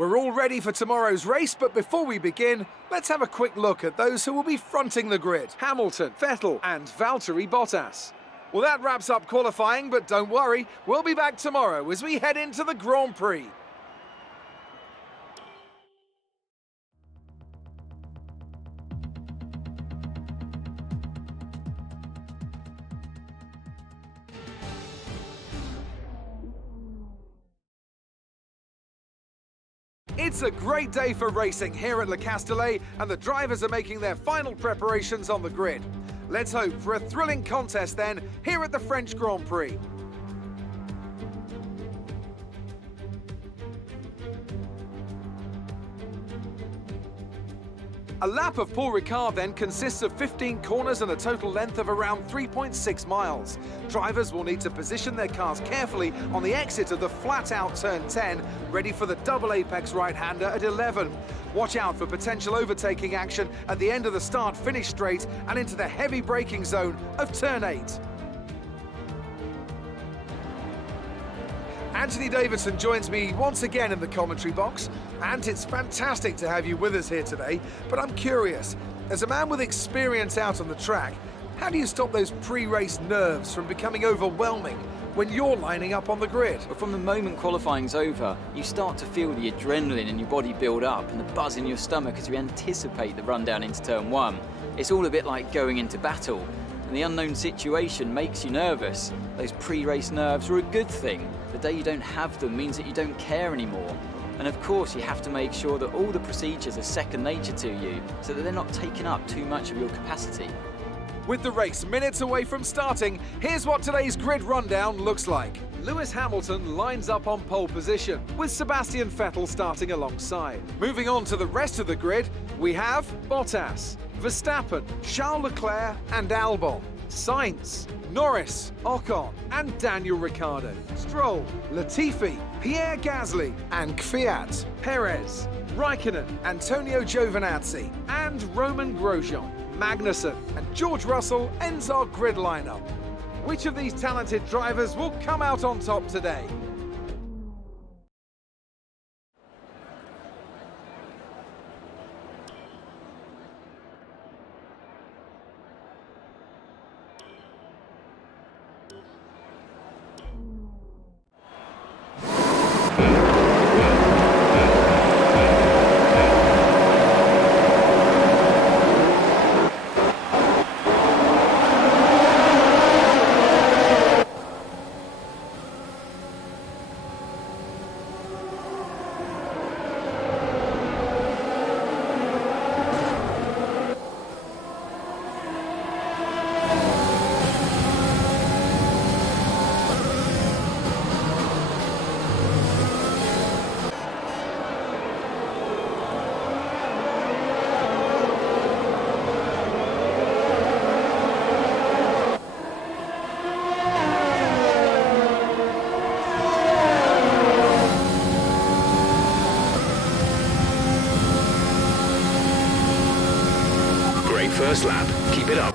We're all ready for tomorrow's race, but before we begin, let's have a quick look at those who will be fronting the grid. Hamilton, Vettel and Valtteri Bottas. Well, that wraps up qualifying, but don't worry, we'll be back tomorrow as we head into the Grand Prix. It's a great day for racing here at Le Castellet, and the drivers are making their final preparations on the grid. Let's hope for a thrilling contest then, here at the French Grand Prix. A lap of Paul Ricard then consists of 15 corners and a total length of around 3.6 miles. Drivers will need to position their cars carefully on the exit of the flat-out turn 10, ready for the double apex right-hander at 11. Watch out for potential overtaking action at the end of the start-finish straight and into the heavy braking zone of turn 8. Anthony Davidson joins me once again in the commentary box. And it's fantastic to have you with us here today, but I'm curious, as a man with experience out on the track, how do you stop those pre-race nerves from becoming overwhelming when you're lining up on the grid? But from the moment qualifying's over, you start to feel the adrenaline in your body build up and the buzz in your stomach as you anticipate the run down into turn 1. It's all a bit like going into battle, and the unknown situation makes you nervous. Those pre-race nerves are a good thing. The day you don't have them means that you don't care anymore. And of course, you have to make sure that all the procedures are second nature to you, so that they're not taking up too much of your capacity. With the race minutes away from starting, here's what today's grid rundown looks like. Lewis Hamilton lines up on pole position, with Sebastian Vettel starting alongside. Moving on to the rest of the grid, we have Bottas, Verstappen, Charles Leclerc and Albon, Sainz, Norris, Ocon and Daniel Ricciardo, Stroll, Latifi, Pierre Gasly and Kvyat, Perez, Raikkonen, Antonio Giovinazzi and Roman Grosjean. Magnussen and George Russell ends our grid lineup. Which of these talented drivers will come out on top today? First lap, keep it up.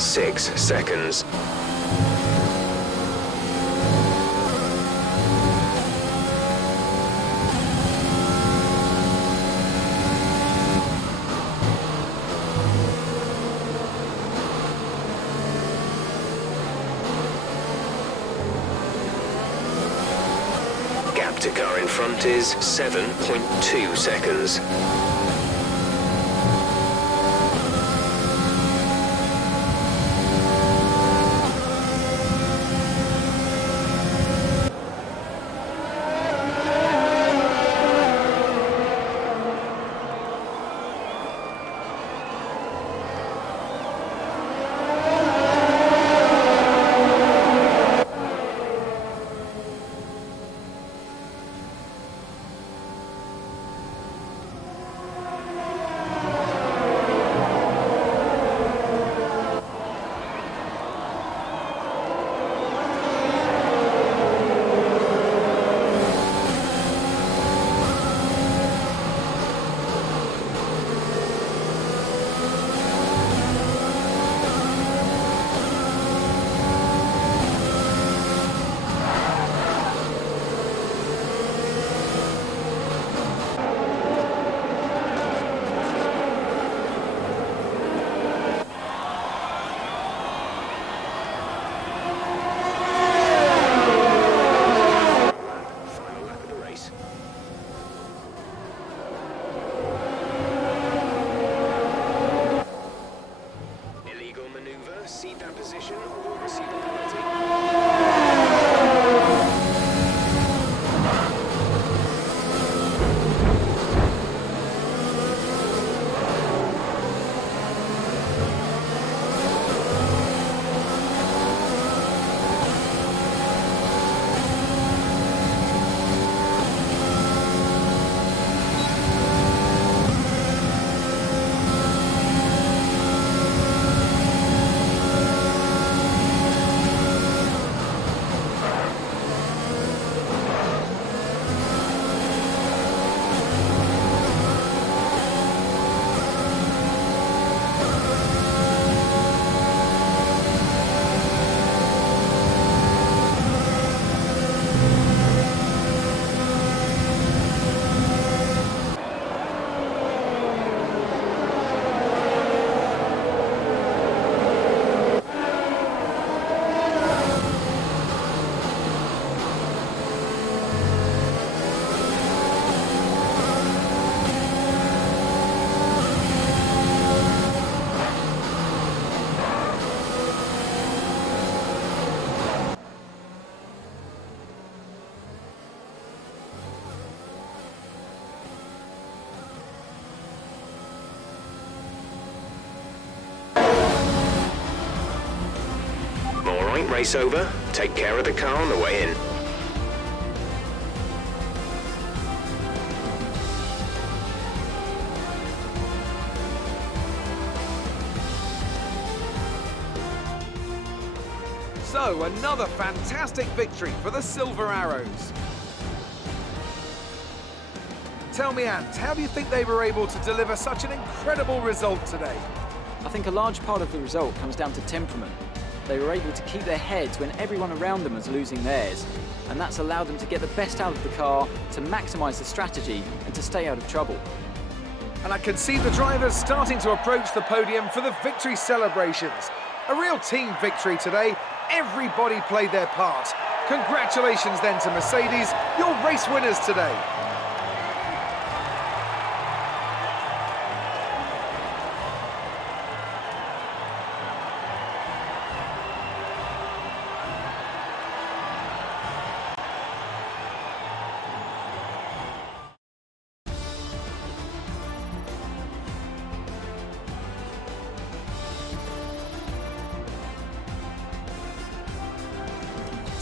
0.6 seconds. Gap to car in front is 7.2 seconds. Cede that position or receive a penalty. Race over. Take care of the car on the way in. So, another fantastic victory for the Silver Arrows. Tell me, Ant, how do you think they were able to deliver such an incredible result today? I think a large part of the result comes down to temperament. They were able to keep their heads when everyone around them was losing theirs, and that's allowed them to get the best out of the car, to maximise the strategy, and to stay out of trouble. And I can see the drivers starting to approach the podium for the victory celebrations. A real team victory today. Everybody played their part. Congratulations then to Mercedes, your race winners today.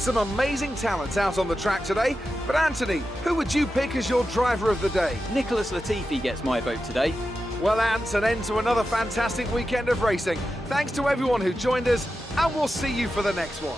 Some amazing talents out on the track today, but Anthony, who would you pick as your driver of the day? Nicholas Latifi gets my vote today. Well, Ant, an end to another fantastic weekend of racing. Thanks to everyone who joined us, and we'll see you for the next one.